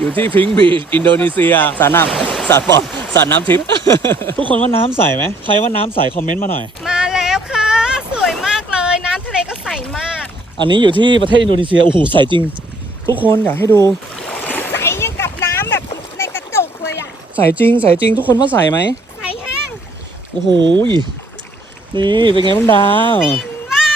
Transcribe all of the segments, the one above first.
อยู่ที่พิงบีชอินโดนีเซียสระน้ำสระปอดสระน้ำทิพย์ ทุกคนว่าน้ำใสไหมใครว่าน้ำใสคอมเมนต์มาหน่อย มาแล้วค่ะ สวยมากเลย น้ำทะเลก็ใสมาก อันนี้อยู่ที่ประเทศอินโดนีเซียโอ้โหใสจริง ทุกคนอยากให้ดู ใสยังกับน้ำแบบในกระจกเลยอะ ใสจริงใสจริงทุกคนว่าใสไหมใสแห้งโอ้โหนี่เป็นไงบ้างดาวว้า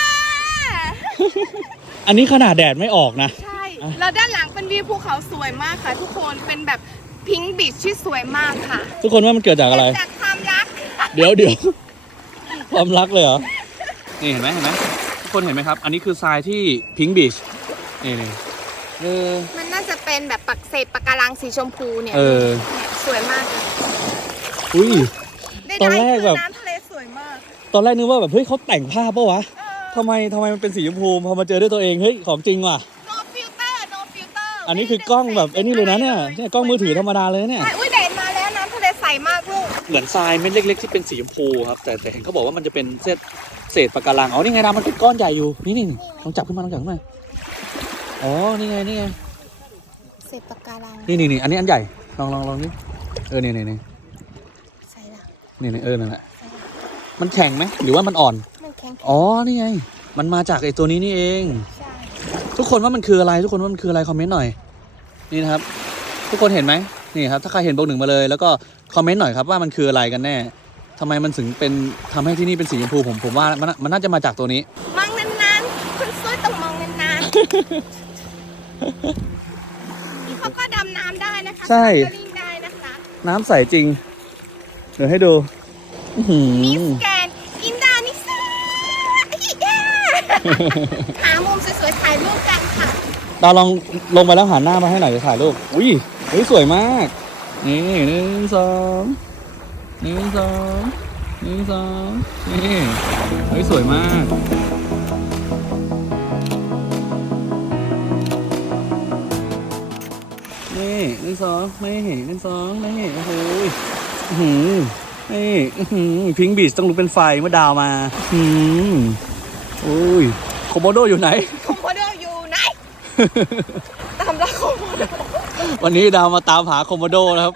อันนี้ขนาดแดดไม่ออกนะ ใช่ แล้วด้านหลังเป็นวิวภูเขาสวยมากค่ะ ทุกคนเป็นแบบพิงค์บีชที่สวยมากค่ะทุกคนว่ามันเกิดจากอะไร จากความรักเดี๋ยวเดี๋ยวความรักเลยเหรอ นี่เห็นไหมเห็นไหมทุกคนเห็นไหมครับ อันนี้คือทรายที่พิงบีชนี่นี่เออมันน่าจะเป็นแบบปักเศษปะการังสีชมพูเนี่ยเออเนี่ยสวยมากค่ะอุ้ย ได้ตอนแรกคืแบบ น้ำทะเลสวยมากตอนแรกนึกว่าแบบเฮ้ยเขาแต่งภาพปะวะเออ ทำไมทำไมมันเป็นสีชมพูพอมาเจอด้วยตัวเองเฮ้ยของจริงว่ะ อันนี้คือกล้องแบบไอ้นี่เลยนะเนี่ยเนี่ยกล้องมือถือธรรมดาเลยนะเนี่ยใช่อุ้ยแดดมาแล้วน้ำทะเลใสมากลูก เหมือนทรายเม็ดเล็ก ๆ ที่เป็นสีชมพูครับแต่แต่เห็นเขาบอกว่ามันจะเป็นเศษเศษปะการังอ๋อนี่ไงดามันเป็นก้อนใหญ่อยู่นี่นี่ลองจับขึ้นมาลองจับขึ้นมาอ๋อนี่ไงนี่ไงเศษปะการังนี่นี่นี่อันนี้อันใหญ่ลองลองลองนี่เออนี่นี่นี่ใส่ละนี่นี่เออนั่นแหละมันแข็งไหมหรือว่ามันอ่อนมันแข็งอ๋อนี่ไง มันมาจากไอ้ตัวนี้นี่เองใช่ ทุกคนว่ามันคืออะไร ทุกคนว่ามันคืออะไรคอมเมนต์หน่อยนี่นะครับ ทุกคนเห็นไหมนี่ครับถ้าใครเห็นบวกหนึ่งมาเลย แล้วก็คอมเมนต์หน่อยครับว่ามันคืออะไรกันแน่ทำไมมันถึงเป็นทำให้ที่นี่เป็นสีชมพูผมผมว่ามันมันน่าจะมาจากตัวนี้ มองนานๆคุณซุยต้องมองนานๆนี่เขาก็ดำน้ำได้นะคะใช่สลิงได้นะคะน้ำใสจริง เดี๋ยวให้ดูอื้อหืมิอสแกนอินดานิเซีย หามุมสวยๆถ่ายรูปกันค่ะดาวลองลงไปแล้วหันหน้ามาให้หน่อยจะถ่ายรูป อุ้ยเฮ้ยสวยมาก นี่หนึ่งสองหนึ่งสองหนึ่งสองนี่เฮ้ยสวยมากนี่หนึ่งสองไม่เห็นหนึ่งสองไม่เห็นโอ้โหอื้อหือนี่หือพิงบีชต้องลุกเป็นไฟเมื่อดาวมาหือโอ้ยโคโมโดอยู่ไหน โคโมโดอยู่ไหน ตามรักโคโมโด วันนี้ดาวมาตามหาโคโมโดนะครับ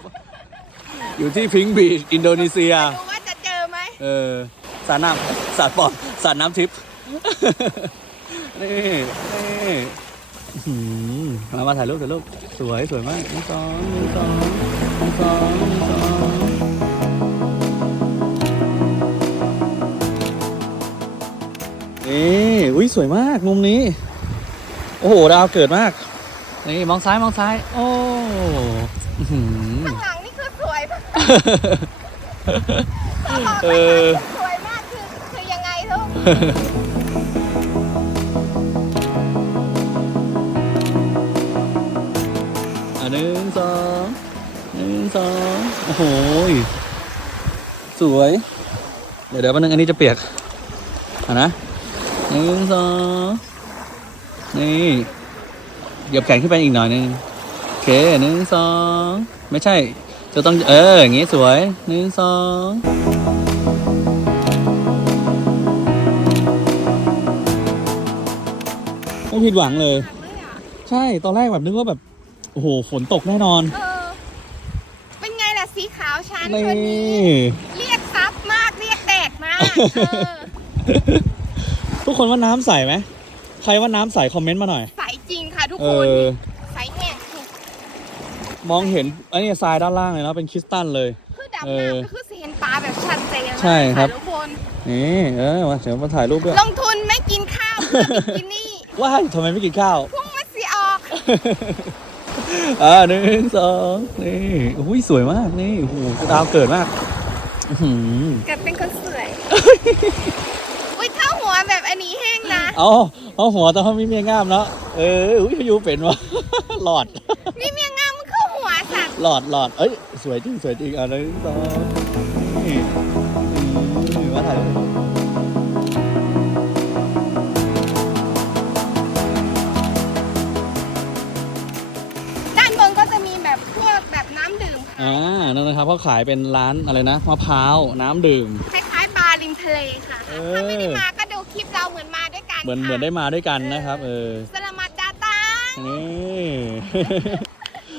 อยู่ที่พิงบีชอินโดนีเซีย ดูว่าจะเจอไหม เออสระน้ำสระปอดสระน้ำทิพย์นี่นี่อื้อหือมามาถ่ายรูปถ่ายรูปสวยสวยมากหนึ่งสองหนึ่งสองหนึ่งสองหนึ่งสอง สวยมากมุมนี้ โอ้โห ดาวเกิดมาก นี่มองซ้ายมองซ้าย โอ้อื้อหือ ข้างหลังนี่คือสวยมากเออ สวยมากคือคือยังไงลูกอะหนึ่งสองหนึ่งสองโอ้โหยสวย เดี๋ยวเดี๋ยวแป๊บนึงอันนี้จะเปียกอะนะ หนึ่งสองนี่เหยียบแขนขึ้นไปอีกหน่อยหนึงโอเคหนึ่งสองไม่ใช่ จะต้องเอออย่างงี้สวยหนึ่งสองไม่ผิดหวังเลย ใช่ตอนแรกแบบนึกว่าแบบ โอ้โห ฝนตกแน่นอน เออ เป็นไงล่ะสีขาวฉันนี่คนนี้เรียกซับมาก เรียกแดดมาก เออ ทุกคนว่าน้ำใสไหมใครว่าน้ำใสคอมเมนต์มาหน่อย ใสจริงค่ะทุกเอคนอ ใสแห้งมองเห็นอันนี้ทรายด้านล่างเลยนะเป็นคริสตัลเลย คือดำเออน้ำก็คือสิเห็นปลาแบบชัดเจนใช่ครับะทุกคน นี่เออมาเดี๋ยวมาถ่ายรูปด้วยลงทุนไม่กินข้าวเพื่อบิกินี่ว้ายทำไมไม่กินข้าว พุ่งมาสีออกอ่าหนึ่งสองนี่อุ้ยสวยมากนี่โอ้โหดาวเกิดมากอื้อหือเกิดเป็นคนสวย อุ้ยเท่าหัวแบบอันนี้แห้งนะเอาเอาหัวแต่ว่ามีเมียงามเนาะเอออุ้ยพายุเป็นวะ หลอดมีเมียงามมันเข้าหัวสัตว์หลอดหลอดเอ้ย สวยจริงสวยจริงอะหนึ่งสองนี่อืมมาถ่ายรูป ด้านบนก็จะมีแบบพวกแบบน้ำดื่มค่ะอ่านั่นนะครับเขาขายเป็นร้านอะไรนะมะพร้าวน้ำดื่ม คล้ายๆปลาริม ทะเลค่ะ เออ ถ้าไม่ได้มาก็ดูคลิปเราเหมือนมาด้วยกันเหมือนค่ะเหมือนได้มาด้วยกันนะครับ เออสลามัดดาตา นี่